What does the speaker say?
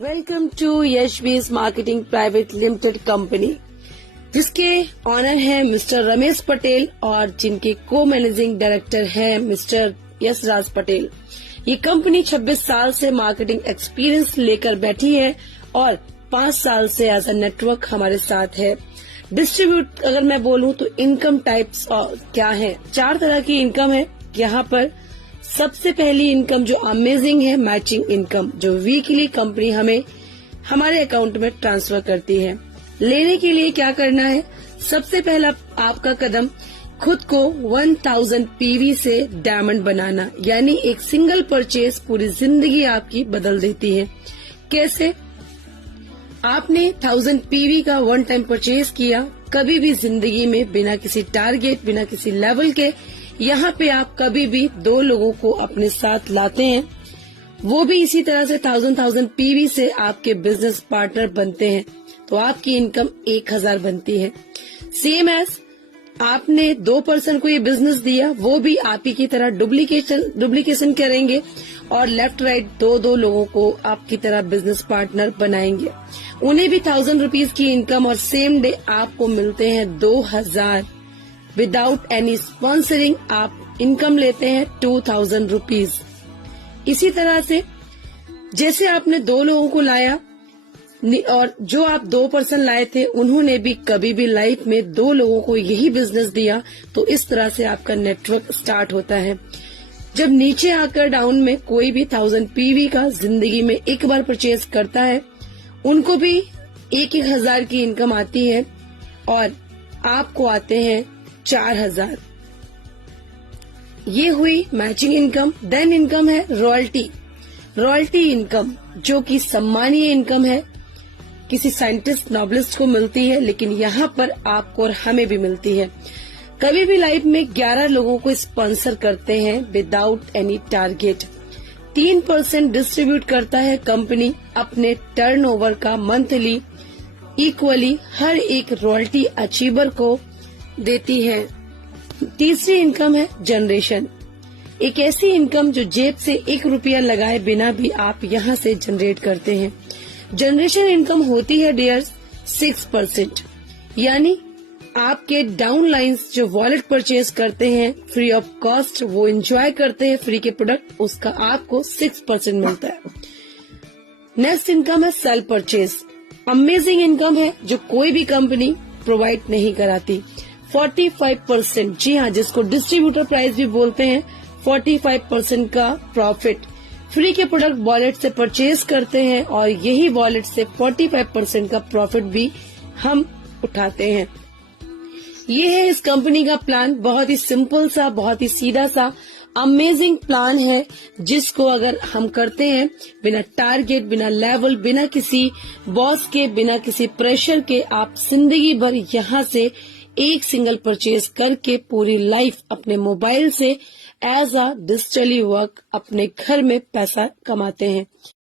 Welcome to Yashvi's marketing private limited company, जिसके owner हैं mister Ramesh Patel और जिनके को मैनेजिंग डायरेक्टर हैं मिस्टर यशराज पटेल। ये कंपनी 26 साल से मार्केटिंग एक्सपीरियंस लेकर बैठी है और 5 साल से एज अ नेटवर्क हमारे साथ है। डिस्ट्रीब्यूट अगर मैं बोलूं तो इनकम टाइप्स क्या है, 4 तरह की इनकम है यहाँ पर। सबसे पहली इनकम जो अमेजिंग है, मैचिंग इनकम, जो वीकली कंपनी हमें हमारे अकाउंट में ट्रांसफर करती है। लेने के लिए क्या करना है, सबसे पहला आपका कदम खुद को 1000 पीवी से डायमंड बनाना, यानी एक सिंगल परचेज पूरी जिंदगी आपकी बदल देती है। कैसे? आपने 1000 पीवी का वन टाइम परचेज किया, कभी भी जिंदगी में बिना किसी टारगेट, बिना किसी लेवल के, यहाँ पे आप कभी भी 2 लोगों को अपने साथ लाते हैं, वो भी इसी तरह से 1000 पीवी से आपके बिजनेस पार्टनर बनते हैं, तो आपकी इनकम 1000 बनती है। सेम एज आपने 2 पर्सन को ये बिजनेस दिया, वो भी आप ही की तरह डुप्लीकेशन करेंगे और लेफ्ट राइट 2 लोगों को आपकी तरह बिजनेस पार्टनर बनाएंगे। उन्हें भी 1000 रुपीज की इनकम और सेम डे आपको मिलते हैं 2000। विदाउट एनी स्पॉन्सरिंग आप इनकम लेते हैं 2000 रुपीज। इसी तरह से जैसे आपने 2 लोगों को लाया और जो आप 2 पर्सन लाए थे उन्होंने भी कभी भी लाइफ में 2 लोगों को यही बिजनेस दिया, तो इस तरह से आपका नेटवर्क स्टार्ट होता है। जब नीचे आकर डाउन में कोई भी 1000 पीवी का जिंदगी में एक बार परचेज करता है, उनको भी 1000 की इनकम आती है और आपको आते हैं 4000। ये हुई मैचिंग इनकम। देन इनकम है रॉयल्टी इनकम, जो कि सम्मानीय इनकम है, किसी साइंटिस्ट नॉबलिस्ट को मिलती है, लेकिन यहाँ पर आपको और हमें भी मिलती है। कभी भी लाइफ में 11 लोगों को स्पॉन्सर करते हैं विदाउट एनी टारगेट। 3% डिस्ट्रीब्यूट करता है कंपनी अपने टर्नओवर का मंथली, इक्वली हर एक रॉयल्टी अचीवर को देती है। तीसरी इनकम है जनरेशन, एक ऐसी इनकम जो जेब से 1 रुपया लगाए बिना भी आप यहाँ से जनरेट करते हैं। जनरेशन इनकम होती है डियर्स 6%, यानी आपके डाउन लाइन्स जो वॉलेट परचेज करते हैं फ्री ऑफ कॉस्ट, वो एंजॉय करते हैं फ्री के प्रोडक्ट, उसका आपको 6% मिलता है। नेक्स्ट इनकम है सेल परचेज, अमेजिंग इनकम है जो कोई भी कंपनी प्रोवाइड नहीं कराती। 45%, जी हाँ, जिसको डिस्ट्रीब्यूटर प्राइस भी बोलते हैं, 45% का प्रॉफिट फ्री के प्रोडक्ट वॉलेट से परचेज करते हैं और यही वॉलेट से 45% का प्रॉफिट भी हम उठाते हैं। ये है इस कंपनी का प्लान, बहुत ही सिंपल सा, बहुत ही सीधा सा अमेजिंग प्लान है, जिसको अगर हम करते हैं बिना टारगेट, बिना लेवल, बिना किसी बॉस के, बिना किसी प्रेशर के, आप जिंदगी भर यहाँ से एक सिंगल परचेज करके पूरी लाइफ अपने मोबाइल से एज अ डिजिटली वर्क अपने घर में पैसा कमाते हैं।